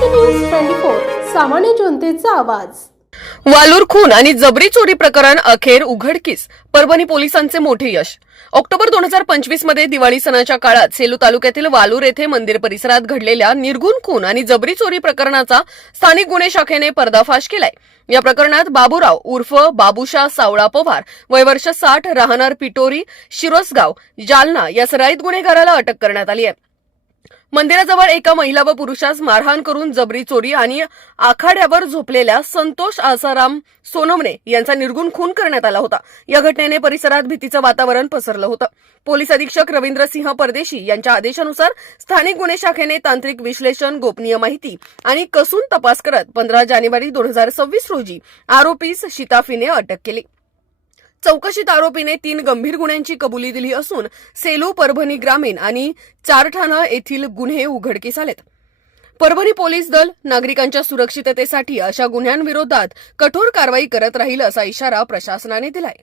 Maharashtra news 24 सामान्य जनतेचा आवाज। वालूर खून आणि जबरी चोरी प्रकरण अखेर उघडकीस, परभणी पोलिसांचे मोठे यश। ऑक्टोबर 2025 मध्ये दिवाळी सणाच्या काळात सेलू तालुक्यातील वालूर येथे मंदिर परिसरात घडलेल्या निर्घुण खून आणि जबरी चोरी प्रकरणाचा स्थानिक गुन्हे शाखेने पर्दाफाश केलाय। या प्रकरणात बाबूराव उर्फ बाबूशा सावळा पवार वय वर्ष 60 राहणार पिटोरी शिरोसगाव जालना या सराईत गुन्हेगाराला अटक करण्यात आली आहे। मंदिराजवळ एका महिला व पुरुषास मारहाण करून जबरी चोरी आणि आखाड्यावर झोपलेल्या संतोष आसाराम सोनवणे यांचा निर्घुण खून करण्यात आला होता। या घटनेने परिसरात भीतीचं वातावरण पसरलं होतं। पोलीस अधीक्षक रवींद्रसिंह परदेशी यांच्या आदेशानुसार स्थानिक गुन्हे शाखेने तांत्रिक विश्लेषण, गोपनीय माहिती आणि कसून तपास करत 15 जानेवारी 2026 रोजी आरोपीस शिताफीने अटक केली। चौकशीत आरोपीने 3 गंभीर गुन्ह्यांची कबुली दिली असून सेलू, परभणी ग्रामीण आणि चारठाणा येथील गुन्हे उघडकीस आलेत। परभणी पोलीस दल नागरिकांच्या सुरक्षिततेसाठी अशा गुन्ह्यांविरोधात कठोर कारवाई करत राहील असा इशारा प्रशासनाने दिलाय।